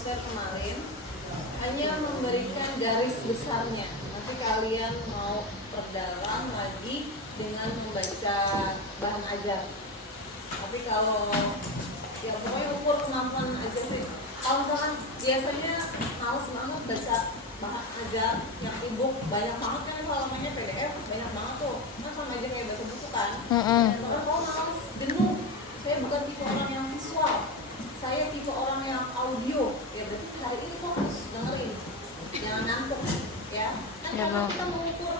hidrosfer kemarin hanya memberikan garis besarnya. Nanti kalian mau perdalam lagi dengan membaca bahan ajar. Tapi kalau ya pokoknya ukur kemampuan aja sih. Kalau misalkan biasanya males banget baca bahan ajar yang e-book banyak banget kan, kalau namanya PDF banyak banget tuh, kan sama aja kayak baca buku kan. Dan kalau males, jenuh, saya bukan tipe orang yang visual, saya tipe orang yang audio. Ya berarti hari ini fokus dengerin, jangan ngantuk ya. Kan Ya, karena kita mengukur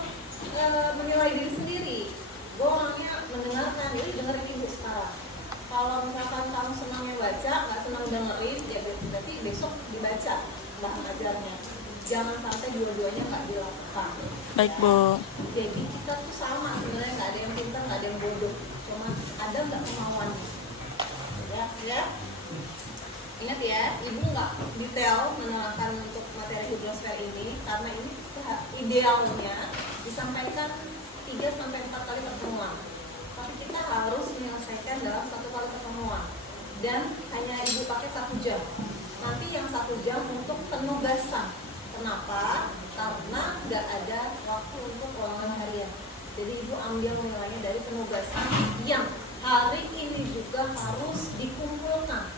menilai diri sendiri. Gue orangnya mendengarkan, jadi dengerin ibu sekarang. Kalau misalkan kamu senangnya baca, nggak senang dengerin, ya berarti besok dibaca bahan ajarnya. Jangan sampai dua-duanya nggak dilakukan. Baik, Bu. Jadi kita tuh sama sebenarnya, nggak ada yang pintar, nggak ada yang bodoh. Cuma ada nggak kemauannya. Ya. Ingat ya, ibu nggak detail menerangkan untuk materi hidrosfer ini karena ini idealnya disampaikan 3-4 kali pertemuan. Tapi kita harus menyelesaikan dalam 1 kali pertemuan. Dan hanya ibu pakai 1 jam. Nanti yang 1 jam untuk penugasan. Kenapa? Karena nggak ada waktu untuk ulangan harian. Jadi ibu ambil nilainya dari penugasan yang hari ini juga harus dikumpulkan.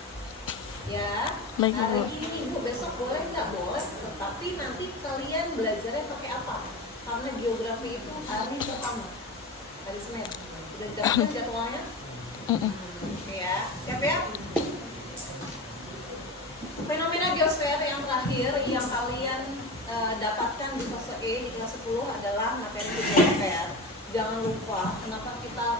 Ya, Baik, hari Bu. ini ibu, besok boleh nggak boleh, tetapi nanti kalian belajarnya pakai apa? Karena geografi itu hari pertama, hari Senin. Sudah dapet jadwalnya? Oke ya, siap ya? Fenomena geosfer yang terakhir yang kalian dapatkan di fase E di kelas 10 adalah materi hidrosfer. Jangan lupa kenapa kita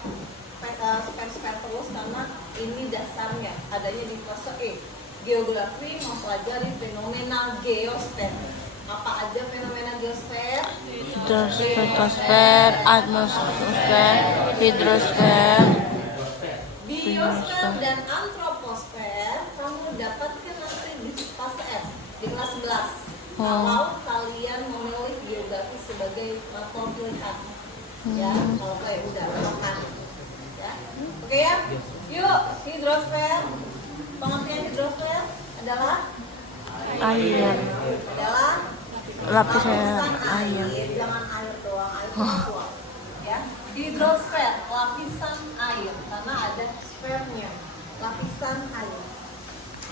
spare terus, karena ini dasarnya adanya di fase E. Geografi mempelajari fenomena geosfer. Apa aja fenomena geosfer? Hidrosfer, atmosfer, hidrosfer, Biosfer dan antroposfer kamu dapatkan nanti di fase F di kelas 11. Kalau kalian memilih geografi sebagai materi pilihan. Ya, kalau ya udah makan. Ya. Oke ya. Yuk, hidrosfer. Pengertian hidrosfer adalah air, adalah lapisan air. Jangan air doang, air kuat. Ya. Hidrosfer, lapisan air, karena ada sfernya, lapisan air.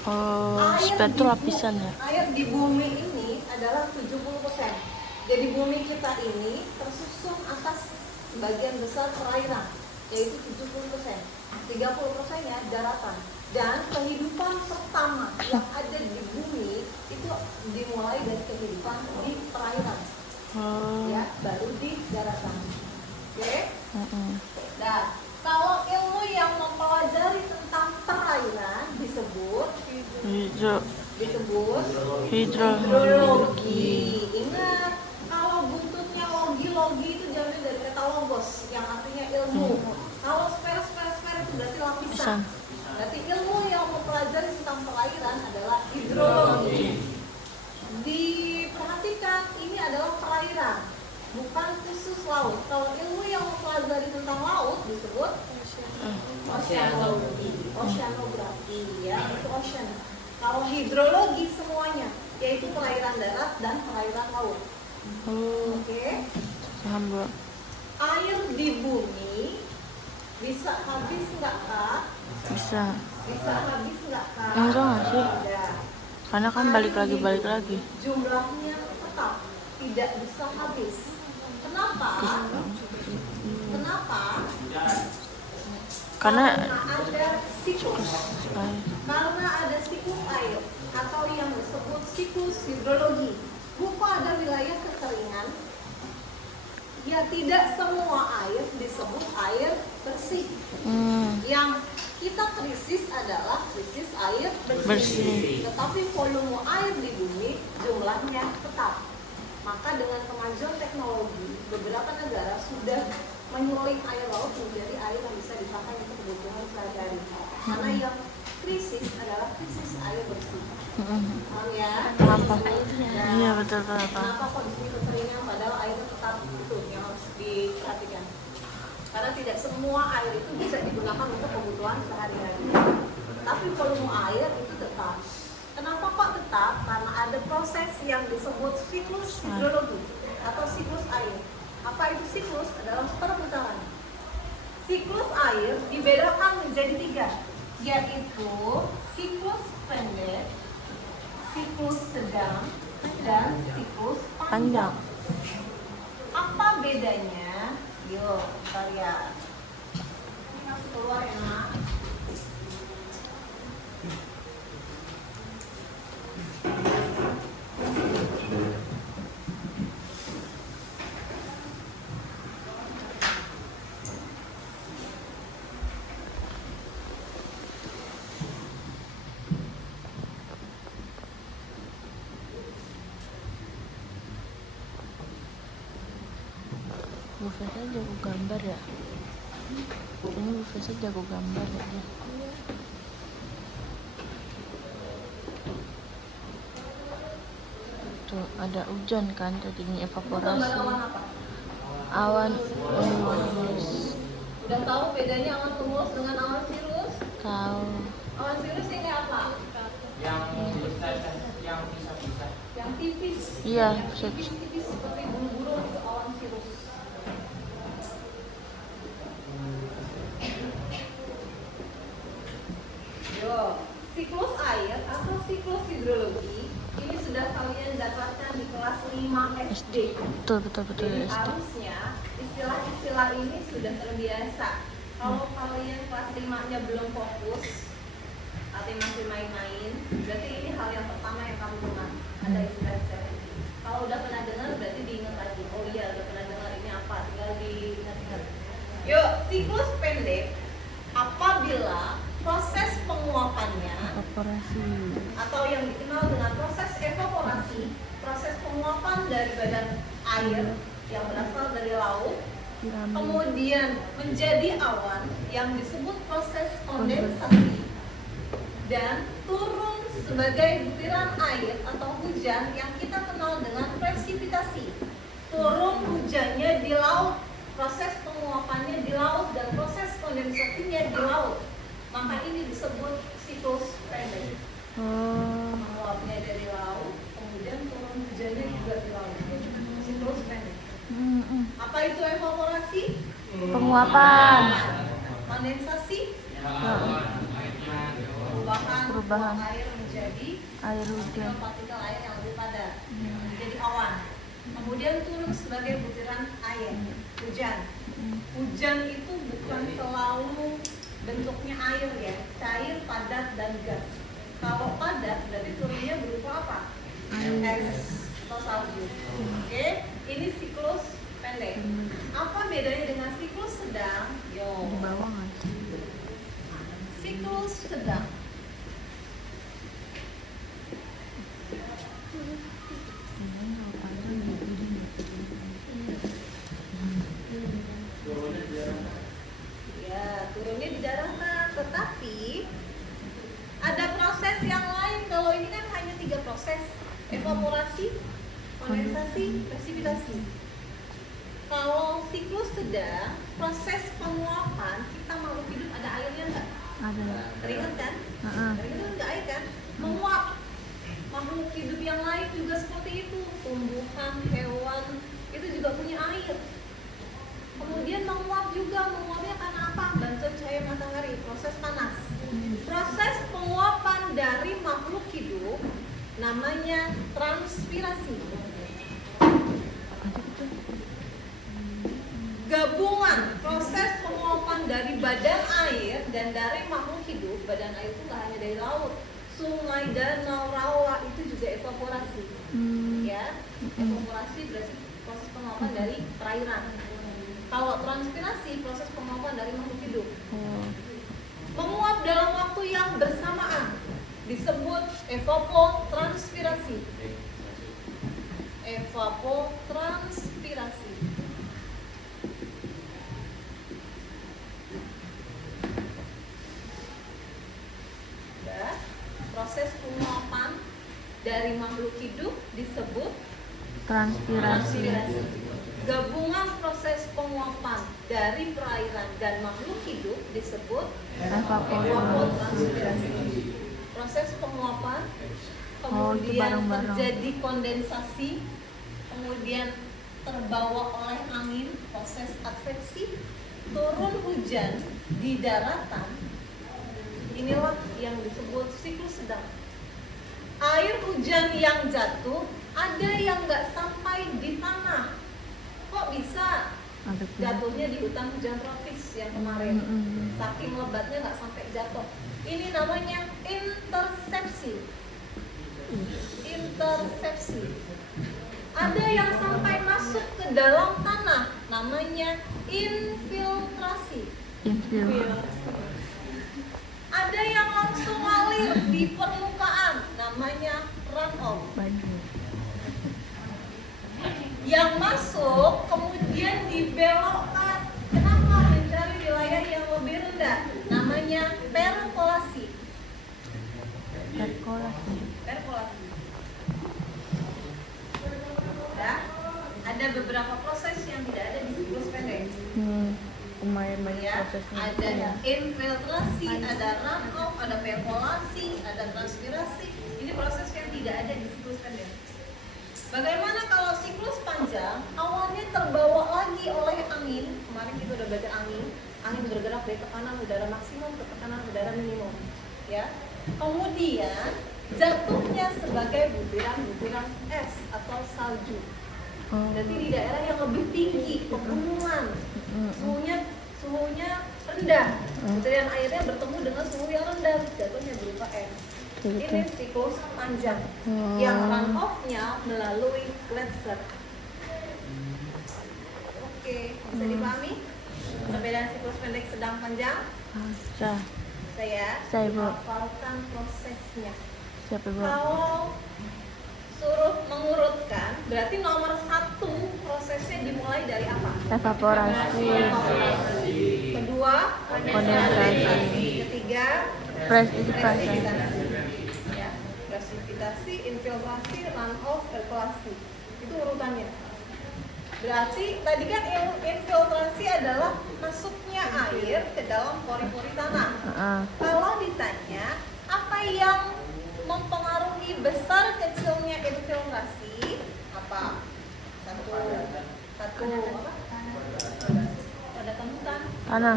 Oh, sfer itu lapisan ya? Air di bumi ini adalah 70%. Jadi bumi kita ini tersusun atas sebagian besar perairan, yaitu 70%. 30%-nya daratan. Dan kehidupan pertama yang ada di bumi itu dimulai dari kehidupan di perairan. Ya, baru di daratan. Oke? Nah, kalau ilmu yang mempelajari tentang perairan disebut hidrologi. Ingat, kalau buntutnya logi itu jamnya dari kata logos yang artinya ilmu. Kalau sfer itu berarti lapisan. Berarti ilmu yang mempelajari tentang perairan adalah hidrologi. Diperhatikan, ini adalah perairan, bukan khusus laut. Kalau ilmu yang mempelajari tentang laut disebut oceanografi, ya, itu ocean. Kalau hidrologi semuanya, yaitu perairan darat dan perairan laut. Oke. Paham, Bu. Air di bumi bisa habis nggak, Kak? Bisa. Bisa habis nggak, Kak? Enggak nggak sih? Tidak. Karena kan balik lagi. Jumlahnya tetap tidak bisa habis. Kenapa? Karena ada siklus. Karena ada siklus air atau yang disebut siklus hidrologi. Bukan ada wilayah kekeringan. Ya, tidak semua air disebut air bersih. Yang kita krisis adalah krisis air bersih. Tetapi volume air di bumi jumlahnya tetap. Maka dengan kemajuan teknologi, beberapa negara sudah menyuling air laut menjadi air yang bisa dipakai untuk kebutuhan sehari-hari. Karena yang krisis adalah krisis air bersih. Paham ya? Apa? Nah, Iya, betul. kenapa kok di sini kekeringan padahal airnya tetap, itu yang harus diperhatikan. Karena tidak semua air itu bisa digunakan untuk kebutuhan sehari-hari. Tapi volume air itu tetap. Kenapa kok tetap? tetap karena ada proses yang disebut siklus hidrologi atau siklus air. Apa itu siklus? Adalah perputaran. Siklus air dibedakan menjadi 3, yaitu siklus pendek, siklus sedang, dan siklus panjang. Apa bedanya? Yuk, kita lihat. Ini harus keluar ya, Nak. Bu Fesa jago gambar ya. Ini Bu Fesa jago gambar ya dia. Tuh ada hujan kan tadinya evaporasi. Gambar awan apa? Awan cumulus. Udah tahu bedanya awan cumulus dengan awan cirrus? Tahu. Awan cirrus ini apa? Yang pisah-pisah. Yang tipis. Iya, Yang tipis-tipis seperti bulu-bulu itu awan cirrus. Yo, siklus air atau siklus hidrologi ini sudah kalian dapatkan di kelas 5 SD. Betul Jadi SD. harusnya istilah-istilah ini sudah terbiasa. Kalau kalian kelas 5-nya belum fokus atau masih main-main, berarti ini hal yang pertama yang kamu dengar. Ada istilah-istilah ini. Kalau udah pernah dengar, berarti diingat lagi. Oh iya, udah pernah dengar ini apa? Tinggal diingat-ingat. Yuk, siklus pendek apabila proses penguapannya Evaporasi. atau yang dikenal dengan proses evaporasi, proses penguapan dari badan air yang berasal dari laut, Piramid. kemudian menjadi awan yang disebut proses kondensasi dan turun sebagai butiran air atau hujan yang kita kenal dengan presipitasi. Turun hujannya di laut, proses penguapannya di laut dan proses kondensasinya di laut. Maka ini disebut siklus pendek. Oh, Menguapnya dari laut, kemudian turun hujannya juga di laut. Siklus pendek. Apa itu evaporasi? penguapan. Kondensasi? Perubahan Perubahan. uap air menjadi Air hujan. partikel air yang lebih padat, menjadi awan. Kemudian turun sebagai butiran air, hujan. Hujan itu bukan selalu bentuknya air ya, cair, padat, dan gas. Kalau padat berarti turunnya berupa apa? Es atau salju. Oke, ini siklus pendek. Apa bedanya dengan siklus sedang? Yo, Di bawah nggak sih? siklus sedang. Ini kalau panjang jadi Ya, turunnya di daratan, tetapi ada proses yang lain. Kalau ini kan hanya 3 proses: evaporasi, kondensasi, presipitasi. Kalau siklus sedang, proses penguapan, kita makhluk hidup ada airnya nggak? ada. Keringat kan? Heeh. Keringat kan nggak air kan? Menguap. Makhluk hidup yang lain juga seperti itu. Tumbuhan, hewan, itu juga punya air. Kemudian menguap juga, menguapnya karena apa? Bantuan cahaya matahari, proses panas. Proses penguapan dari makhluk hidup namanya transpirasi. Gabungan proses penguapan dari badan air dan dari makhluk hidup. Badan air itu nggak hanya dari laut, sungai, danau, rawa, itu juga evaporasi. Ya, evaporasi berarti proses penguapan dari perairan. Kalau transpirasi, proses penguapan dari makhluk hidup. Menguap dalam waktu yang bersamaan disebut evapotranspirasi. Evapotranspirasi. Ya, proses penguapan dari makhluk hidup disebut Transpirasi. Gabungan proses penguapan dari perairan dan makhluk hidup disebut Evaporasi. evapotranspirasi. Proses penguapan Oh, itu kemudian bareng-bareng. terjadi kondensasi, kemudian terbawa oleh angin, proses adveksi, turun hujan di daratan. Inilah yang disebut siklus sedang. Air hujan yang jatuh ada yang nggak sampai di tanah. Kok bisa? Ada pun. Jatuhnya di hutan hujan tropis yang kemarin. Saking lebatnya nggak sampai jatuh. Ini namanya intersepsi. Intersepsi. Ada yang sampai masuk ke dalam tanah, namanya infiltrasi. Ada yang langsung ngalir di permukaan, namanya runoff. Yang masuk kemudian dibelokkan. Kenapa? Mencari wilayah yang lebih rendah, namanya perkolasi. Perkolasi. Ya, ada beberapa proses yang tidak ada di siklus pendek. Lumayan banyak Ya, prosesnya. ada infiltrasi, ada runoff, ada perkolasi, ada transpirasi. Ini proses yang tidak ada di siklus pendek. Bagaimana kalau siklus panjang awalnya terbawa lagi oleh angin? Kemarin kita udah belajar angin. Angin bergerak dari tekanan udara maksimum ke tekanan udara minimum. Ya. Kemudian jatuhnya sebagai butiran-butiran es atau salju. Jadi di daerah yang lebih tinggi, pegunungan, suhunya rendah, butiran airnya bertemu dengan suhu yang rendah, jatuhnya berupa es. Ini siklus panjang yang runoff-nya melalui gletser. Oke, bisa dipahami perbedaan siklus pendek sedang panjang? Saya Bu. hafalkan prosesnya. Siapa Bu? Kalau suruh mengurutkan, berarti nomor 1 prosesnya dimulai dari apa? Evaporasi. Kedua, kondensasi. Ketiga, Presipitasi. Ya, presipitasi, infiltrasi, runoff, perkolasi. Itu urutannya. Berarti tadi kan infiltrasi adalah masuknya air ke dalam pori-pori tanah. Kalau ditanya apa yang mempengaruhi besar kecilnya infiltrasi, apa? Satu apa? Ada temukan Tanah.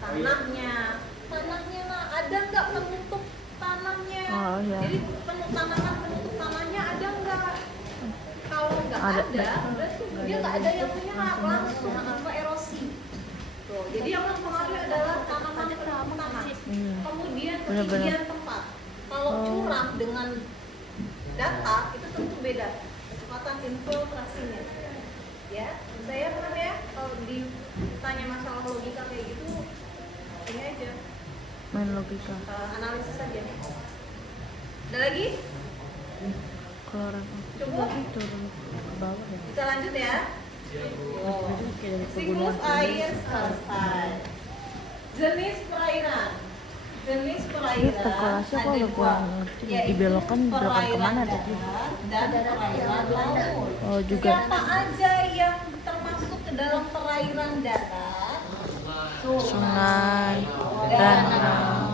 tanahnya. Nah, ada nggak penutup tanahnya? Oh, iya. Jadi penutup tanahnya ada nggak? Kalau nggak Ada. berarti dia nggak ada yang menyerap langsung tanpa erosi. Tuh, jadi yang mempengaruhi adalah tanaman penutup tanah. Kemudian ketinggian tempat. Kalau curam dengan datar itu tentu beda kecepatan infiltrasinya. Ya, saya pernah ya kalau ditanya masalah logika kayak gitu, ini aja Main logika. analisis saja. Ada lagi? Keluaran Cukup? turun ke bawah ya. Bisa lanjut ya. Siklus air selesai. Jenis perairan. Perkolasi aku ada udah dua, kurang ngerti. yaitu Dibelokkan perairan kemana darat tadi? dan perairan laut. Oh, juga. Siapa aja yang termasuk ke dalam perairan darat? Sungai, danau,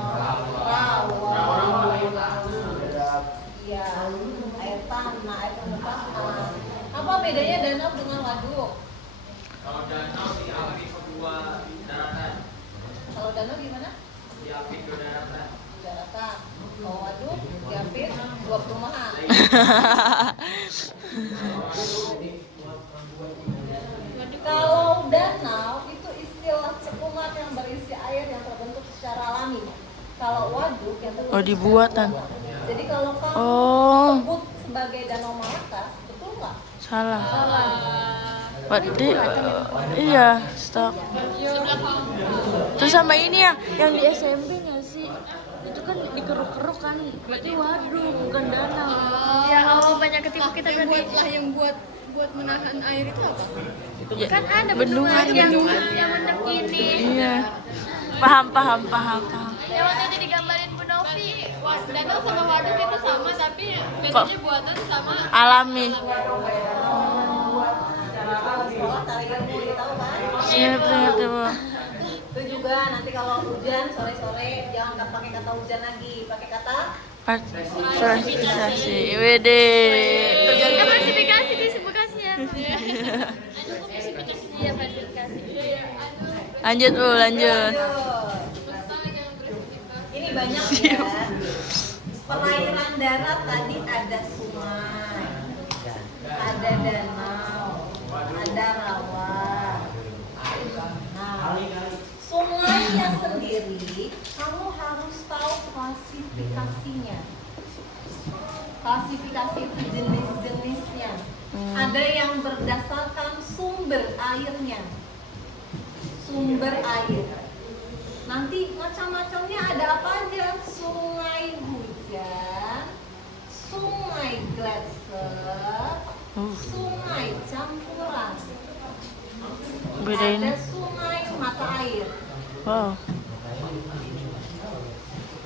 rawa, ya, air tanah, air permukaan. Apa bedanya danau dengan waduk? Kalau danau diapit kedua daratan, Kalau danau gimana? diapit ke daratan. Daratan. Kalau waduk diapit dua perumahan. Kalau danau itu istilah cekungan yang berisi air yang terbentuk secara alami. Kalau waduk yang terbentuk dibuatan. secara buatan. Jadi kalau kamu sebut sebagai Danau Malakas, betul nggak? Salah. Salah. Berarti iya, stop. Terus sama ini yang di SMP nggak sih? Itu kan dikeruk-keruk kan, berarti waduk bukan danau. Ya Allah, banyak ketipu kita berarti. Yang buat menahan air itu apa? Ya, Kan ada bendungan yang mendek ini. Iya. Paham. Yang waktu itu digambarin Bu Novi, danau sama waduk itu sama tapi metode buatan sama Alami. Sekolah tarik ilmu, ya tahu kan? Siap Bu. Itu juga nanti kalau hujan sore-sore jangan pakai kata hujan lagi, pakai kata Klasifikasi. Wede. Klasifikasi di Bekasinya. Iya, klasifikasi. Lanjut, Bu, lanjut. Ini banyak ya. Perairan darat tadi ada sungai, ada danau, ada rawa. Nah, sungainya sendiri kamu harus tahu klasifikasinya. Klasifikasi itu jenis-jenisnya. Ada yang berdasarkan sumber airnya. Sumber air. Nanti macam-macamnya ada apa aja? Sungai hujan, sungai gletser, sungai campuran. Bedain. Ada sungai mata air. Wow.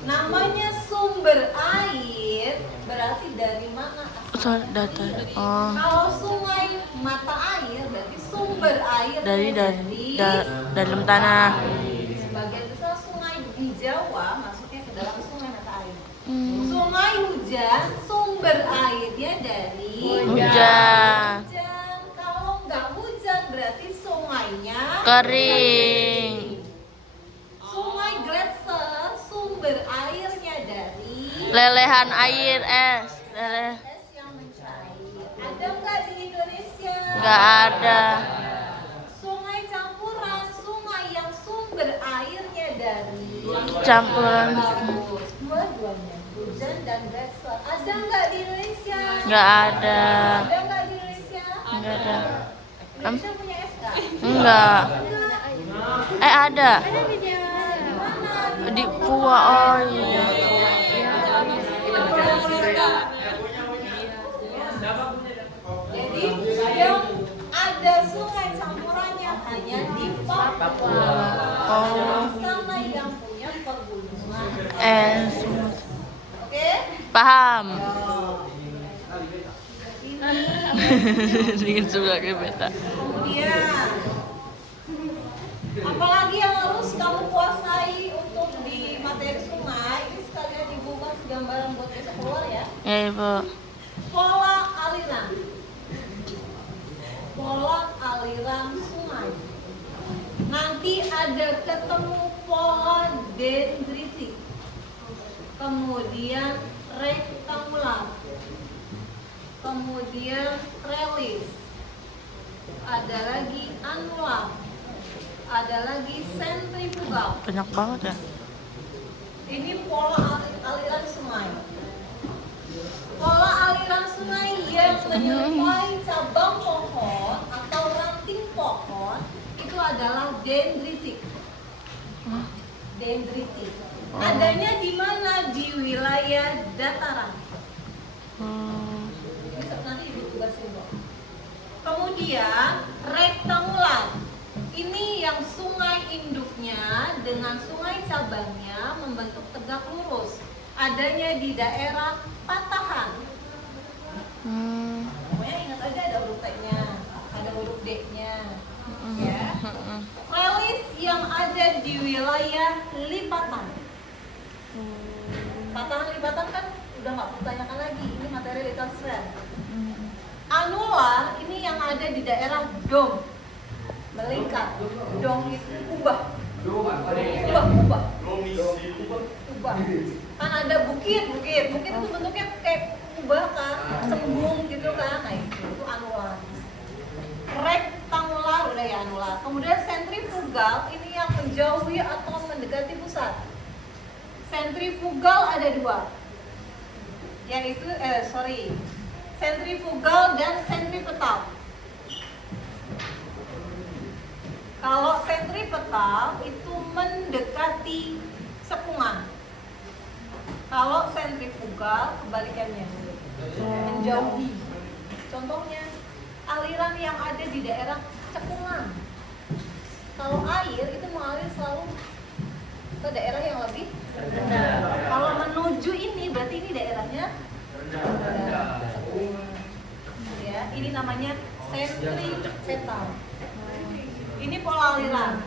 Namanya sumber air berarti dari mana asalnya? Data. Oh. Kalau sungai mata air berarti sumber air Dari dalam tanah. Sebagian besar sungai di Jawa masuknya ke dalam sungai mata air. Sungai hujan sumber airnya dari Hujan. hujan. Kalau nggak hujan berarti sungainya Kering. Sungai gletser sumber airnya dari Lelehan air es. Leleh. es yang mencair. Ada nggak di Indonesia? Nggak ada. Sungai campuran, sungai yang sumber airnya dari Campuran. bagus. Dua-duanya, hujan dan gletser. Ada nggak di Indonesia? Nggak ada. Ada nggak di Indonesia? Nggak ada. Indonesia punya es nggak? Enggak. Ada. Ada di Jawa. Di Pua. Oh iya. Jadi yang ada sungai campurannya hanya di Papua. Oh. Sama yang punya pegunungan. Es. Oke? Paham. Ini Dingin sebelah ke beta. kemudian apalagi yang harus kamu kuasai untuk di materi sungai. Ini sekalian ibu kasih gambaran buat besok keluar ya. Ya, Ibu. Pola aliran. Pola aliran sungai. Nanti ada ketemu pola dendritik. Kemudian rektangular. Kemudian trellis. Ada lagi anular. Ada lagi sentrifugal. Banyak banget ya. Ini pola aliran sungai. Pola aliran sungai yang menyerupai cabang pohon atau ranting pohon itu adalah dendritik. Dendritik. Adanya di mana? Di wilayah dataran. Nanti ibu tugasin kok. Kemudian rektangular. Ini yang sungai induknya dengan sungai cabangnya membentuk tegak lurus. Adanya di daerah patahan. Pokoknya ingat aja ada huruf T-nya, ada huruf D-nya. Ya. Relis yang ada di wilayah lipatan. Patahan lipatan kan udah nggak perlu tanyakan lagi. Ini materi literasi. Anular ini yang ada di daerah dom, melingkar. Dom itu ubah. Kan ada bukit itu bentuknya kayak ubah kan, cembung gitu kan. Nah itu anular. Rektangular udah ya anular. Kemudian sentrifugal ini yang menjauhi atau mendekati pusat. Sentrifugal ada dua, yaitu sentrifugal dan sentripetal. Kalau sentripetal itu mendekati sepungan. Kalau sentrifugal kebalikannya, menjauhi. Contohnya aliran yang ada di daerah cekungan. Kalau air itu mengalir selalu ke daerah yang lebih rendah. Kalau menuju ini berarti ini daerahnya rendah. Ya, ini namanya sentripetal. Ini pola aliran.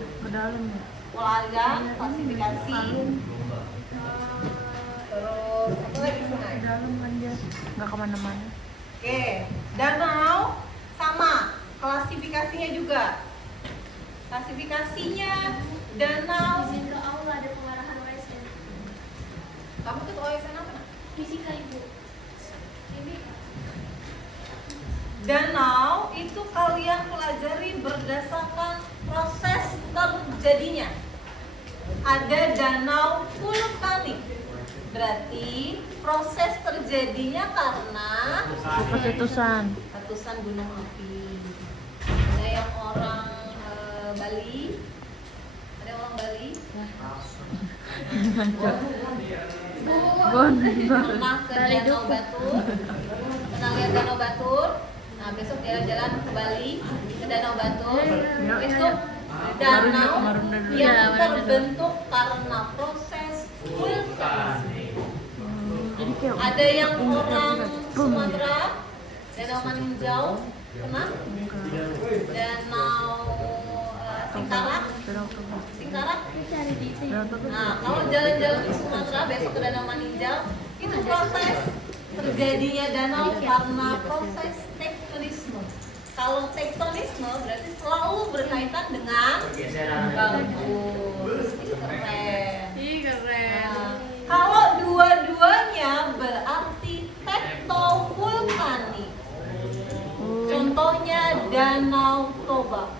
Pola aliran, klasifikasi. Terus apa sungai di sungai. Dalam kan dia nggak kemana-mana. Oke, danau sama klasifikasinya juga. Klasifikasinya danau. Izin ke aula ada pengarahan OSN. Kamu tuh OSN apa? Fisika ibu. Ini Danau itu kalian pelajari berdasarkan proses terjadinya. Ada danau vulkanik. Berarti proses terjadinya karena letusan gunung api. Ada yang orang Bali? Ada yang orang Bali? Pernah ke Danau Batur? Pernah lihat Danau Batur? Nah, besok jalan-jalan ke Bali, ke Danau Batur. Itu danau yang terbentuk karena proses vulkanisme. Jadi kayak Ada yang orang Sumatera, Danau Maninjau, pernah? Danau Singkarak, Singkarak. Nah, kalau jalan-jalan di Sumatera besok ke Danau Maninjau, itu proses terjadinya danau karena proses tektonisme. Kalau tektonisme berarti selalu berkaitan dengan bagus. Itu keren. Ih, keren. Nah, kalau dua-duanya berarti tektovulkanik. Contohnya Danau Toba.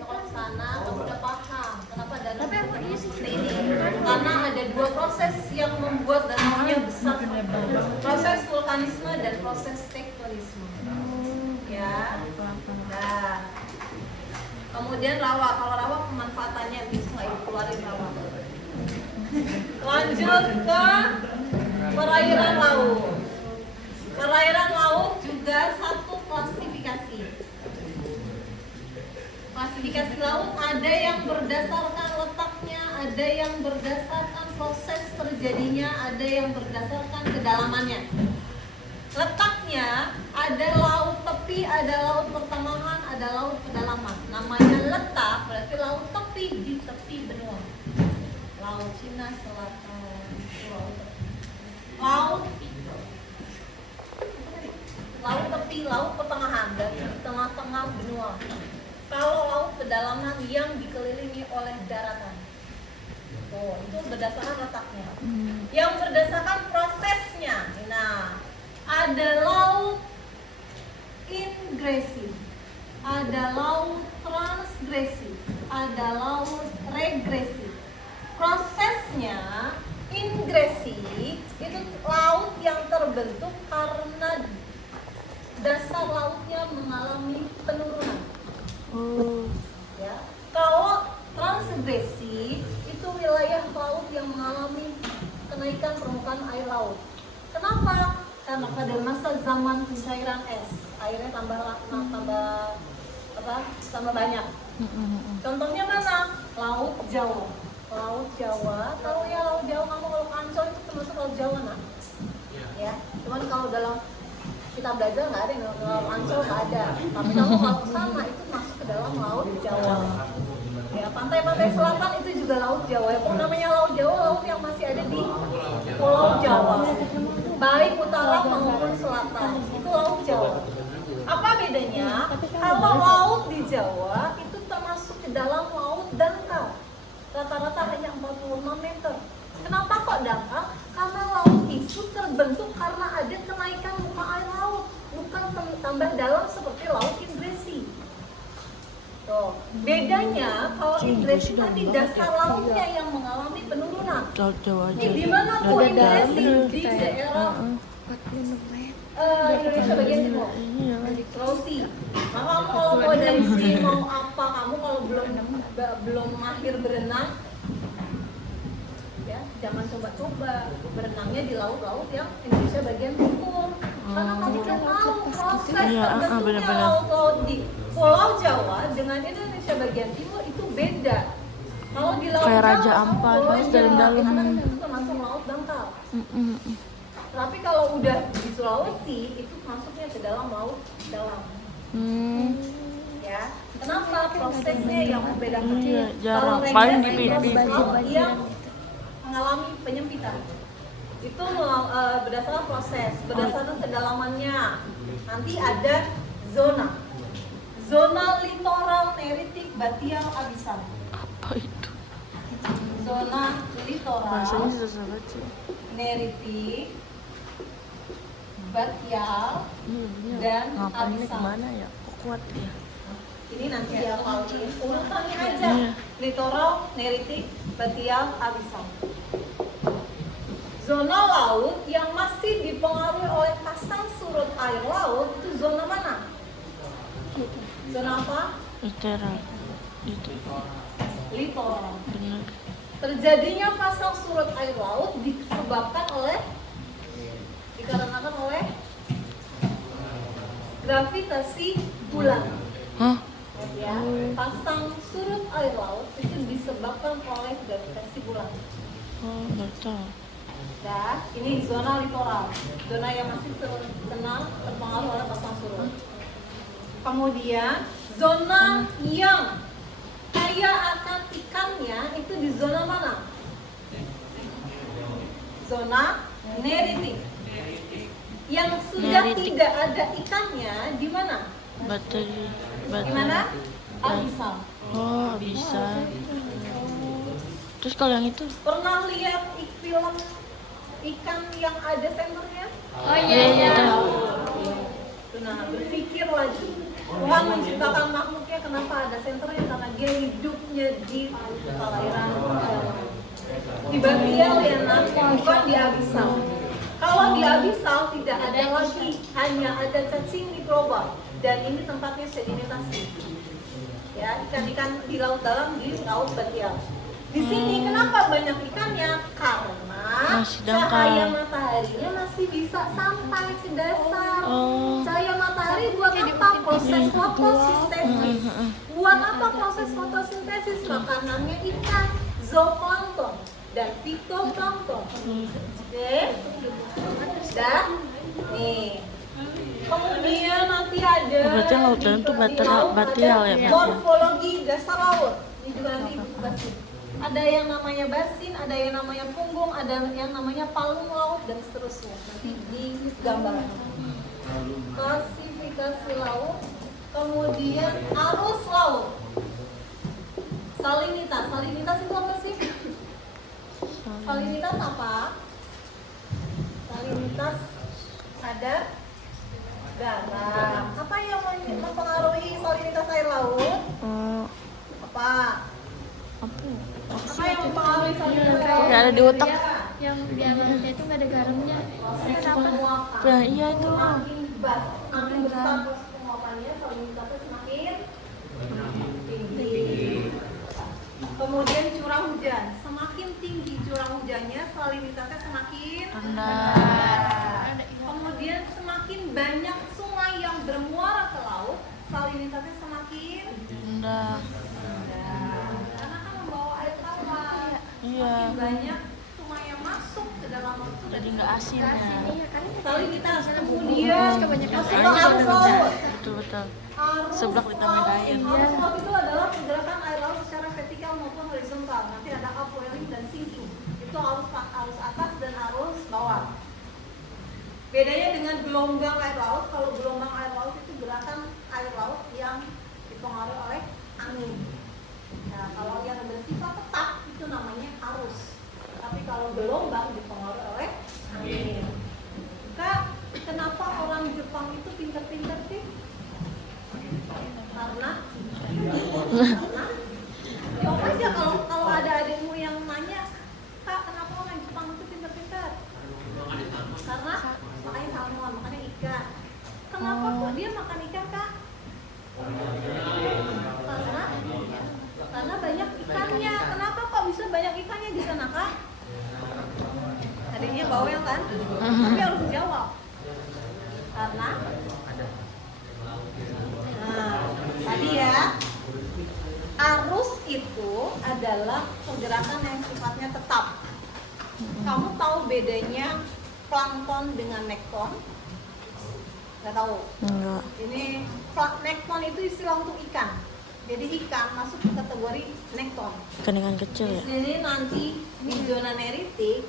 Kalau ke sana kamu udah paham kenapa danau seperti ini. Karena ada dua proses yang membuat danaunya besar. Proses vulkanisme dan proses tektonisme. Ya. Nah, kemudian rawa. Kalau rawa pemanfaatannya bisa nggak dikeluarin rawa. Lanjut ke perairan laut. Perairan laut juga satu klasifikasi. Klasifikasi laut ada yang berdasarkan letaknya, ada yang berdasarkan proses terjadinya, ada yang berdasarkan kedalamannya. Letaknya ada laut tepi, ada laut pertengahan, ada laut kedalaman. Namanya letak berarti laut tepi di tepi benua. Laut Cina Selatan, laut tepi, laut pertengahan dari tengah-tengah benua. Kalau laut kedalaman yang dikelilingi oleh daratan. Oh, itu berdasarkan letaknya. Yang berdasarkan prosesnya. Nah, ada laut ingresi, ada laut transgresi, ada laut regresi. Prosesnya ingresi itu laut yang terbentuk karena dasar lautnya mengalami penurunan. Ya. Kalau transgresi itu wilayah laut yang mengalami kenaikan permukaan air laut. Kenapa? Karena pada masa zaman pencairan es, airnya tambah banyak. Contohnya mana? Laut Jawa. Laut Jawa, tahu ya Laut Jawa, kamu kalau ke Ancol itu termasuk Laut Jawa nggak? Ya, cuman kalau dalam kita belajar nggak ada, Laut Ancol nggak ada. Tapi kamu kalau ke sana itu masuk ke dalam Laut Jawa. Ya, pantai-pantai selatan itu juga Laut Jawa. Ya, namanya Laut Jawa, laut yang masih ada di Pulau Jawa. Baik utara maupun selatan, itu Laut Jawa. Apa bedanya? Kalau laut di Jawa itu termasuk ke dalam laut dangkal. Rata-rata hanya 45 meter. Kenapa kok dangkal? Karena laut itu terbentuk karena ada kenaikan muka air laut, bukan tambah dalam seperti laut ingresi. Tuh, bedanya kalau ingresi tadi dasar lautnya yang mengalami penurunan. Di mana tuh ingresi? Di daerah Indonesia bagian timur, di Sulawesi. Maka kamu kalau mau dari sini mau apa, kamu kalau belum mahir berenang, ya jangan coba-coba berenangnya di laut-laut yang Indonesia bagian timur. Karena kamu tidak tahu proses terbentuknya laut-laut di Pulau Jawa dengan Indonesia bagian timur itu beda. Kalau di laut kayak Jawa, Raja Ampat, Pulau Jawa dalam-dalam. itu termasuk laut dangkal. Tapi kalau udah di Sulawesi itu masuknya ke dalam laut dalam. Ya, kenapa prosesnya yang berbeda? Iya, jarang. Kalau Paling regresi di laut yang mengalami penyempitan. Itu berdasarkan proses, berdasarkan kedalamannya. Nanti ada zona litoral, neritik, batial, abisal. Apa itu? Zona litoral, Bahasanya susah banget sih. neritik, batial, dan ngapainnya abisal. kemana ya? Kok kuat ya? Ini nanti dihafalin, urutannya aja. Iya. Litoral, neritik, batial, abisal. Zona laut yang masih dipengaruhi oleh pasang surut air laut itu zona mana? Zona apa? Literal. Itu Litoral. benar. Terjadinya pasang surut air laut dikarenakan oleh gravitasi bulan. Hah? Ya, pasang surut air laut itu disebabkan oleh gravitasi bulan. Oh, betul. Dan ini zona litoral, zona yang masih terpengaruh oleh pasang surut. Kemudian zona yang kaya akan ikannya itu di zona mana? Zona neritik. Yang sudah Neritik. tidak ada ikannya di mana? Bateri. Di mana? Abisal. Oh, bisa. Terus kalau yang itu? Pernah lihat film ikan yang ada senternya? Oh Iya, iya, tahu. Nah, berpikir lagi. Tuhan menciptakan makhluknya kenapa ada senternya? Karena dia hidupnya di perairan, di batial ya, bukan di abisal. Kalau di abisal tidak ada lagi, hanya ada cacing mikroba, dan ini tempatnya sedimentasi. Ya, ikan-ikan di laut dalam, di laut batial. Di sini kenapa banyak ikannya? Karena Masih dangkal. cahaya mataharinya masih bisa sampai ke dasar. Oh. Cahaya matahari buat apa? Proses fotosintesis. Buat apa proses fotosintesis? Makanannya ikan, zooplankton dan fitoplankton. Oke? Dan nih. Kemudian nanti ada Oh, berarti laut dalam tuh batial ya, Pak? morfologi dasar laut. Ini juga nanti ibu basin. Ada yang namanya basin, ada yang namanya punggung, ada yang namanya palung laut dan seterusnya. Nanti di gambar. Klasifikasi laut, kemudian arus laut. Salinitas. Salinitas itu apa sih? Salinitas apa? Salinitas ada garam. Apa yang mempengaruhi salinitas air laut? Oh, Apa? apa? Apa yang mempengaruhi salinitas air laut? Ya, ada di otak. Yang biar lautnya itu nggak ada garamnya. Itu apa? Nah, iya itu. Semakin besar proses penguapannya, salinitasnya semakin tinggi. Kemudian curah hujan, semakin tinggi curah hujannya, salinitasnya semakin Rendah. Kemudian semakin banyak sungai yang bermuara ke laut, salinitasnya semakin Rendah. rendah. Karena kan membawa air tawar. Iya. Semakin banyak sungai yang masuk ke dalam laut itu Jadi nggak asin ya. Iya kan? salinitas. Kemudian kebanyakan masuk ke air. arus laut. Betul betul. Arus Seblak vitamin laut. air. Arus laut itu adalah pergerakan air laut secara vertikal maupun horizontal. Nanti ada upwelling dan sinking. Itu arus atas dan arus bawah. Bedanya dengan gelombang air laut, kalau gelombang air laut itu gerakan air laut yang dipengaruhi oleh angin. Nah, kalau yang bersifat tetap itu namanya arus. Tapi kalau gelombang dipengaruhi oleh angin. Kak, kenapa orang Jepang itu pintar-pintar sih? Karena jawab aja kalau ada adikmu yang nanya, Kak, kenapa orang Jepang itu pintar-pintar? Karena makanya salmon, makanya ikan. Kenapa kok dia makan ikan, Kak? Karena banyak ikannya. Kenapa kok bisa banyak ikannya di sana, Kak? Adiknya bawel kan? Tapi harus jawab. Karena tadi ya, arus itu adalah pergerakan yang sifatnya tetap. Kamu tahu bedanya plankton dengan nekton? Nggak tahu. Enggak. Ini nekton itu istilah untuk ikan. Jadi ikan masuk ke kategori nekton. Ikan kecil Di ya. sini nanti di zona neritik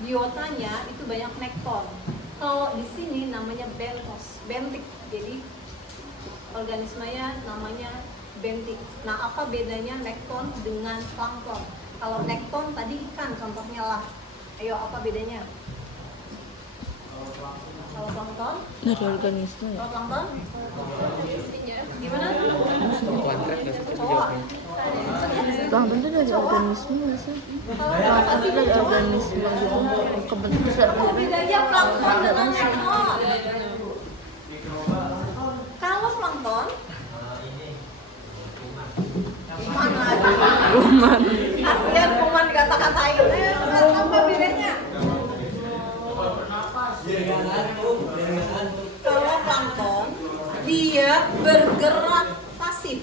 biotanya itu banyak nekton. Kalau di sini namanya bentos, bentik. Jadi organismenya namanya bentik. Nah, apa bedanya nekton dengan plankton? Kalau nekton tadi ikan contohnya lah. Ayo, apa bedanya? Kalau plankton? Dari organisme ya. Kalau plankton? Gimana? Plankton itu dari organisme nggak sih? Kalau Plankton pasti itu dari kecoa. organisme gitu. Kebentuk besar. Apa bedanya plankton dengan nekton? Kalau plankton kuman lagi. Kuman. Kasihan kuman dikata-katain. Apa bedanya? Kalau plankton dia bergerak pasif.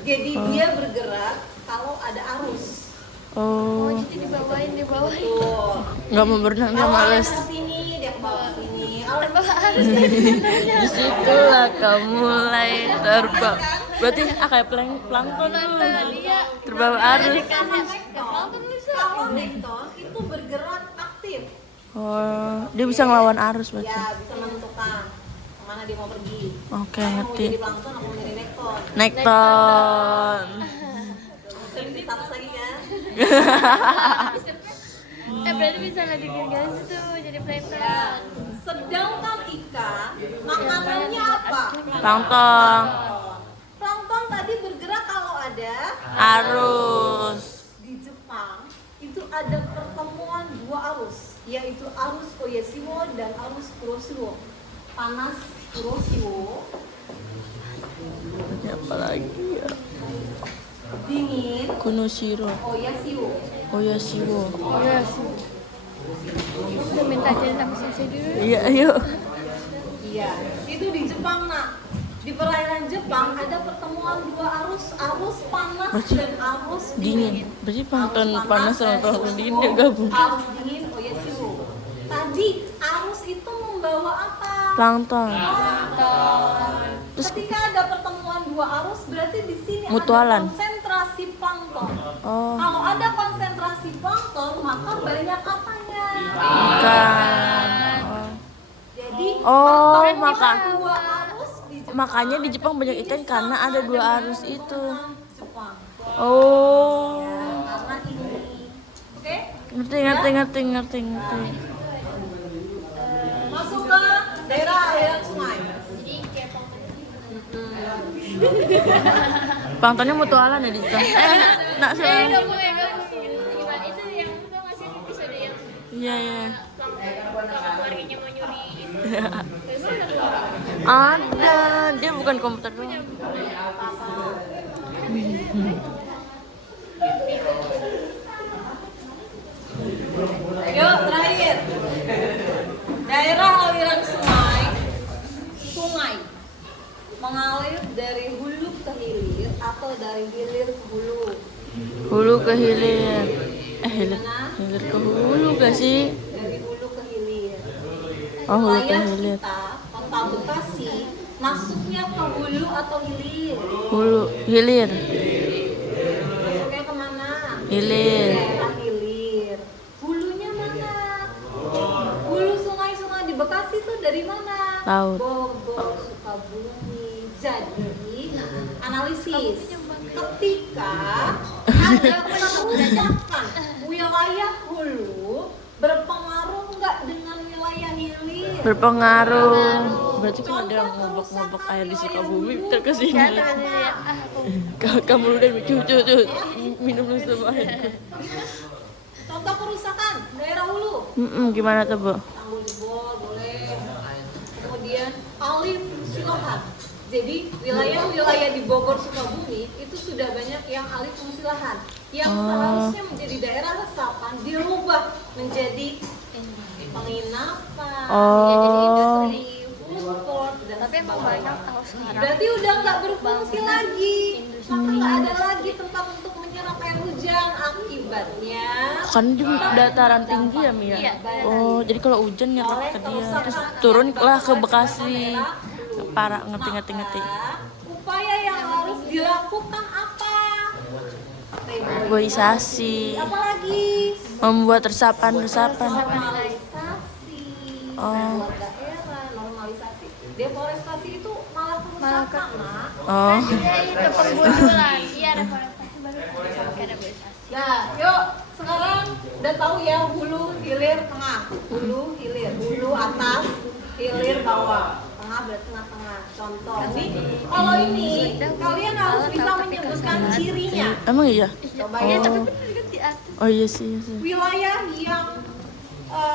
Jadi dia bergerak kalau ada arus. Oh, Jadi dibawain. Tuh. nggak mau berenang dia Kalau males. ke sini dia ke bawah sini. Kalau Di situlah kamu mulai terbang. Berarti kayak plankton tuh. Iya. Terbawa arus. kalau nekton itu bergerak aktif. Oh, dia bisa ngelawan arus berarti. Ya, bisa menentukan kemana dia mau pergi. Oke, Mau ngerti. jadi plankton atau mau jadi nekton. Nekton. Sering status lagi kan? Berarti bisa ngadegin gas tuh jadi Ya. plankton. Sedangkan ikan makanannya apa? Plankton. Plankton tadi bergerak kalau ada Arus. di Jepang itu ada pertemuan dua arus, yaitu arus Oyashio dan arus Kuroshio. Panas Kuroshio, Ini apa lagi ya? dingin Kunoshiro. Oyashio. Oyashiro. Iya sih. Udah minta aja sama Sensei dulu. Iya, ayo. Iya, itu di Jepang nak. Di perairan Jepang ada pertemuan dua arus panas dan arus Dingin. Berarti plankton Arus panas sama dan plankton arus dingin cold, dia gabung. Arus dingin Oyashio. Tadi arus itu membawa apa? Plankton. Plankton. Terus- Ketika ada pertemuan dua arus, berarti di sini Mutualan. ada konsentrasi plankton. Oh, Kalau ada konsentrasi plankton, maka banyak apanya? ikan. Oh. Jadi Oh, pertemuan maka- dua arus di Jepang, Makanya di Jepang banyak ikan ini karena sama ada dua dengan arus itu. lingkungan Jepang. Oh. Ya, karena ini. Oke? Ngerti. Masuk ke daerah aliran sungai. Planktonnya mutualan ya di situ. Nak sih. Kamu gimana itu yang tau nggak sih episode yang Iya. keluarganya mau nyuri itu? Ada. Dia bukan komputer doang. Yuk, terakhir. Daerah aliran sungai mengalir dari hulu ke hilir atau dari hilir ke hulu. Hulu ke hilir. Hilir. Gimana? Hilir ke hulu gak sih? Dari hulu ke hilir. Oh, hulu ke Wilayah hilir. kita, Kota Bekasi, masuknya ke hulu atau hilir? Hulu, hilir. Masuknya kemana? Hilir. Daerah hilir. Hulunya mana? Hulu sungai-sungai di Bekasi tuh dari mana? Laut. Bogor, Sukabumi. Jadi, analisis. Ketika ada perusakan wilayah hulu, berpengaruh nggak dengan wilayah hilir? Berpengaruh. Berarti kalau dia ngobok-ngobok air di Sukabumi ntar ke sini. Kamu udah cucu minum dulu sama air. Contoh kerusakan daerah hulu. Gimana tuh, Bu? Tanggul jebol boleh. Kemudian alih fungsi lahan. Jadi wilayah-wilayah di Bogor Sukabumi itu sudah banyak yang alih fungsi lahan. Yang seharusnya menjadi daerah resapan dirubah menjadi penginapan, jadi industri, food court dan Tapi emang sebagainya. banyak tahu sekarang. Berarti udah nggak berfungsi lagi, maka nggak ada lagi tempat untuk menyerap air hujan. Akibatnya Kan di dataran tinggi ya, Mia? Iya. Oh, jadi kalau hujan nyerap ke dia. Terus turun lah ke Bekasi. Parah, ngerti. upaya dilakukan apa? Reboisasi, Apalagi membuat resapan-resapan. normalisasi, Oh. membuat daerah, normalisasi. Deforestasi itu malah kerusakan, Nak. Oh. Ya itu perburuan. Iya reforestasi baru kan reboisasi. Nah, yuk sekarang udah tahu ya hulu, hilir, tengah. Hulu, hilir, hulu atas, hilir bawah. Tengah berarti tengah-tengah. Contoh nih, kalau ini kalian harus bisa menyebutkan cirinya. Emang iya? Coba Iya ya. tapi bener kan di atas. Oh iya sih. Iya sih. Wilayah yang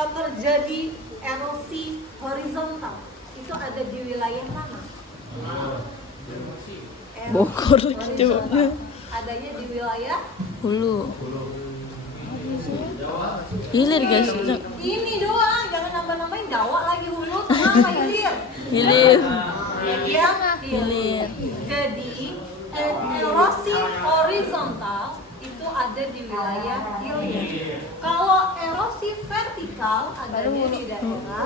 terjadi erosi horizontal itu ada di wilayah mana? Erosi Bogor lagi horizontal. jawabnya. Adanya di wilayah Hulu. Hilir guys. ini doang, jangan nambah-nambahin Jawa lagi hulu, tengah apa hilir? Hilir. Ya, Hilir. Jadi erosi horizontal itu ada di wilayah hilir. Kalau erosi vertikal adanya di daerah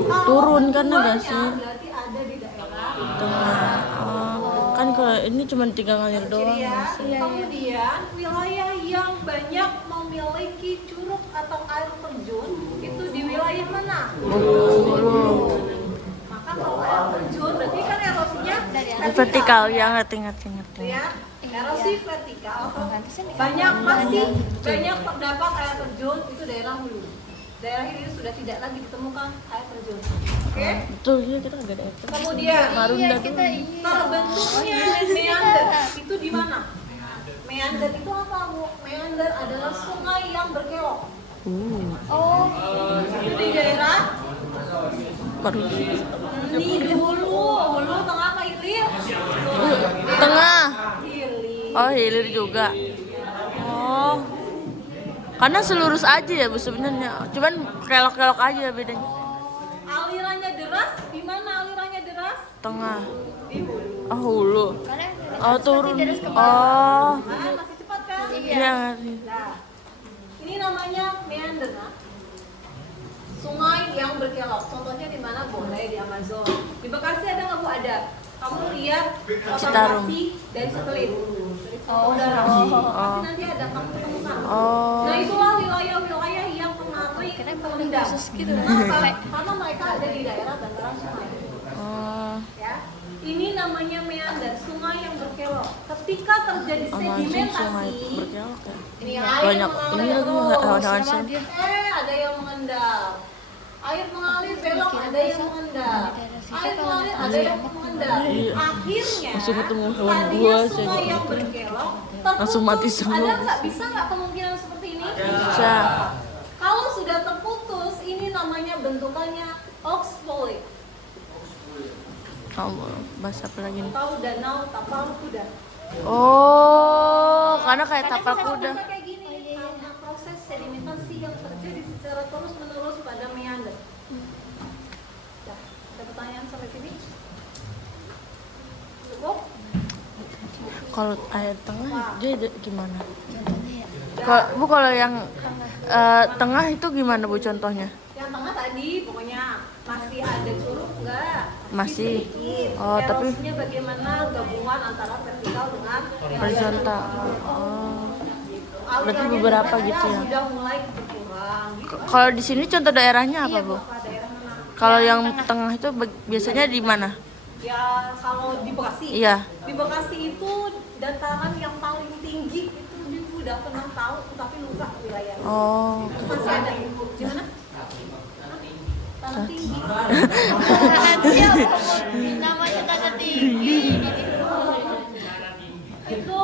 Kalau Turun kan ada keduanya sih. berarti ada di daerah Tengah. Oh. Kan kalau ini cuma 3 ngalir doang. Ciri ya. Guys. Kemudian wilayah yang banyak memiliki curug atau air terjun itu di wilayah mana? Hulu. Maka kalau air terjun berarti kan erosinya Vertikal ya, ngerti. Ya, erosi vertikal atau Pantesan di banyak banyak terdapat air terjun itu daerah hulu. Daerah hilir sudah tidak lagi ditemukan air terjun. Oke? Betul, iya kita agak ada air. Kemudian Iya kita iya. terbentuknya meander itu di mana? Meander itu apa, Bu? Meander adalah sungai yang berkelok. Oh, Itu di daerah Baru. ini di hulu tengah apa hilir? Tengah. Hilir. Oh, hilir juga. Oh. Karena selurus aja ya Bu sebenarnya. Cuman kelok-kelok aja bedanya. Alirannya deras, di mana alirannya deras? Tengah. Di hulu. Oh, hulu. karena Oh, turun. terus ke bawah. Oh. Nah, masih cepat kan? Iya, ngerti. Nah, ini namanya meander, nah. Sungai yang berkelok. Contohnya di mana? Boleh di Amazon. Di Bekasi ada nggak, Bu? Ada. Kamu lihat Citarum. lokasi dari satelit. Dari udara. Pasti nanti ada kamu temukan. Oh. Nah, itulah wilayah-wilayah yang mengalami rendam. khusus gitu. Kenapa? Karena mereka ada di daerah bantaran sungai. Oh. Ya. Ini namanya meander, sungai yang berkelok. Ketika terjadi Oh, langsung sungai sedimentasi, berkelok ya. ini air Banyak ini mengalir lagi terus. ada Ada yang mengendap. Air mengalir belok, ada yang mengendap. Air mengalir, ada yang mengendap. Iya. Akhirnya, Langsung ketemu hewan tadinya buas, sungai ya. yang berkelok Langsung mati terputus. semua. Ada nggak? Bisa nggak kemungkinan seperti ini? Bisa. Kalau sudah terputus, ini namanya bentukannya oxbow. Oh, bahasa apa lagi nih? Atau danau tapal kuda. Oh, karena kayak tapal Bisa kuda. kayak gini karena proses sedimentasi yang terjadi secara terus menerus pada meander. Dah, ada pertanyaan sampai sini? Cukup? Kalau air tengah dia gimana? Dah. Bu kalau yang tengah itu gimana Bu contohnya? Yang tengah tadi pokoknya masih ada curug enggak? Masih. Sedikit. Oh, tapi- Erosinya bagaimana gabungan antara vertikal dengan Horizontal. Oh. Alirannya Berarti beberapa di gitu ya? Sudah mulai berkurang. Gitu. Kalau di sini contoh daerahnya apa Bu? Apa daerah mana? Kalau yang tengah itu biasanya di mana? Ya kalau di Bekasi. Iya. Di Bekasi itu dataran yang paling tinggi itu Ibu udah pernah tahu tapi lupa wilayahnya. Oh. Masih ada Ibu. Di mana? Tanah tinggi. Rahasia namanya tanah tinggi. Itu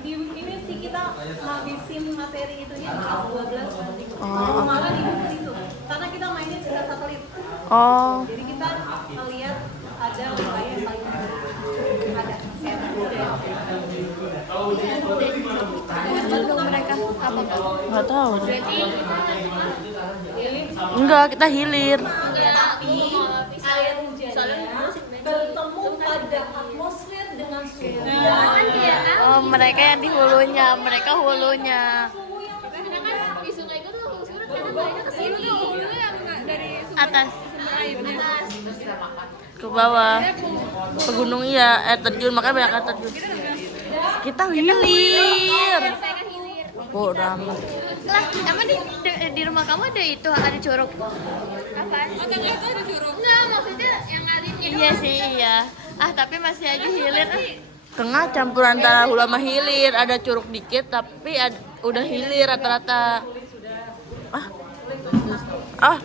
di ini sih kita ngabisin materi itu ya di kelas 12 nanti. Oh, Kemarin Ibu ke situ. Karena kita mainnya cerita satelit. Oh. Jadi kita melihat ada wilayah yang paling ada. Bentuk mereka apa Kak? Nggak tahu deh. Ini Enggak, kita hilir. tapi air hujannya bertemu pada atmosfer dengan suhu yang Oh, mereka yang di hulunya, mereka hulunya. Di sungai itu tuh surut karena mereka ke sini. Yang dari Atas. ke bawah. Ke gunung iya, air terjun, makanya banyak air terjun. Kita hilir. Bodoh amat. Lah, emang di rumah kamu ada itu, ada curug? Kapan? Oh, tengah itu ada curug? Enggak, maksudnya yang ngalir itu. Iya sih, iya. Ah, tapi masih aja hilir. Tengah campur antara hulu sama hilir, ada curug dikit tapi udah hilir rata-rata. Ah,